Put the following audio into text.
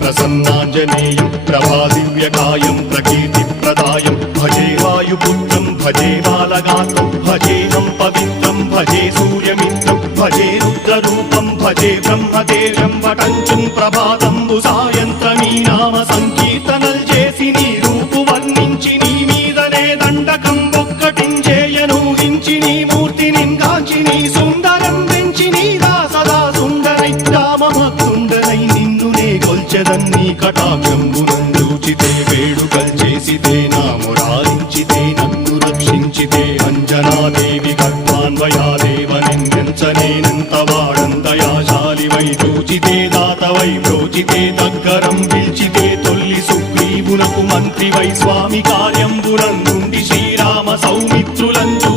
ప్రసన్నాంజనేయం ప్రభాదివ్యకాయం ప్రకీర్తిప్రదాయం భజే వాయుపుత్రం భజే బాలగాత్రం భజేహం పవిత్రం భజే సూర్యమిత్రం భజే రుద్రరూపం భజే బ్రహ్మదేవం వటంచుం ప్రభాతంబు సాయంత్రమీ నామ సంకీర్తనల్ చేసి నీ రూపు వర్ణించి నీ మీదనే దండకం ఒక్కటించేయనూహించి నీ మూర్తిని కాంచి నీ సుందరం పెంచి నీదా సదా సుందరై రామభక్తుండనై నిన్నునే కొల్చెదన్నీ కటాక్షంబునందూచితే వేడుకల్ చేసితే నా మురారించితే నన్ను రక్షించితే అంజనాదేవి గర్భాన్వయాదేవ నిందించనేనంత వాడంతయాశాలివై చూచితే దాతవై బ్రోచితే దగ్గరం పిలిచితే తొల్లి సుగ్రీవునకు మంత్రివై స్వామి కార్యంబునందుండి శ్రీరామ సౌమిత్రులంచు